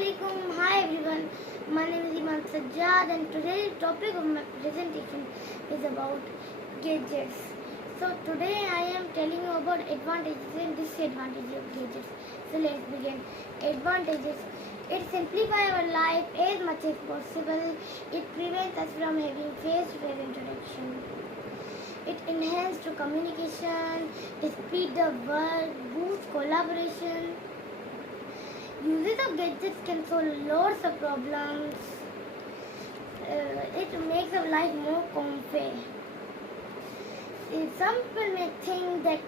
Assalamualaikum. Hi everyone. My name is Eiman Sajid and today's topic of my presentation is about gadgets. So today I am telling you about advantages and disadvantages of gadgets. So let's begin. Advantages. It simplifies our life as much as possible. It prevents us from having face-to-face interaction. It enhances communication, speed the work, boosts collaboration. Uses of gadgets can solve lots of problems. It makes our life more comfy. Some people may think that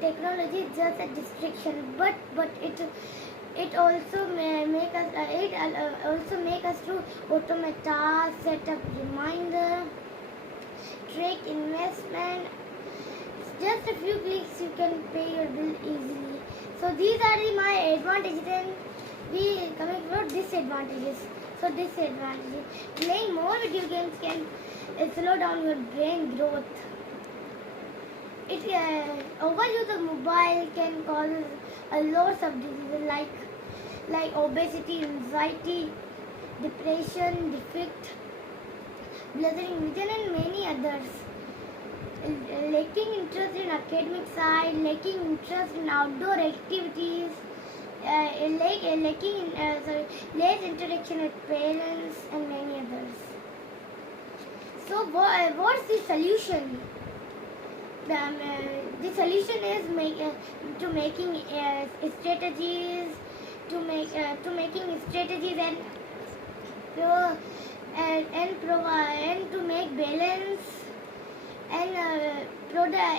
technology is just a distraction, but it also make us to automate tasks, set up reminder, track investment. Just a few clicks you can pay your bill easily. So these are my advantages and we coming for disadvantages. So disadvantages. Playing more video games can slow down your brain growth. Overuse of mobile can cause a lot of diseases like obesity, anxiety, depression, defect, blurring vision and many others. Lacking interest in academic side, lacking interest in outdoor activities, less interaction with parents and many others. So what's the solution? The solution is making strategies and to make balance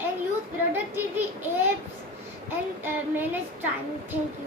and use productivity apps and manage time. Thank you.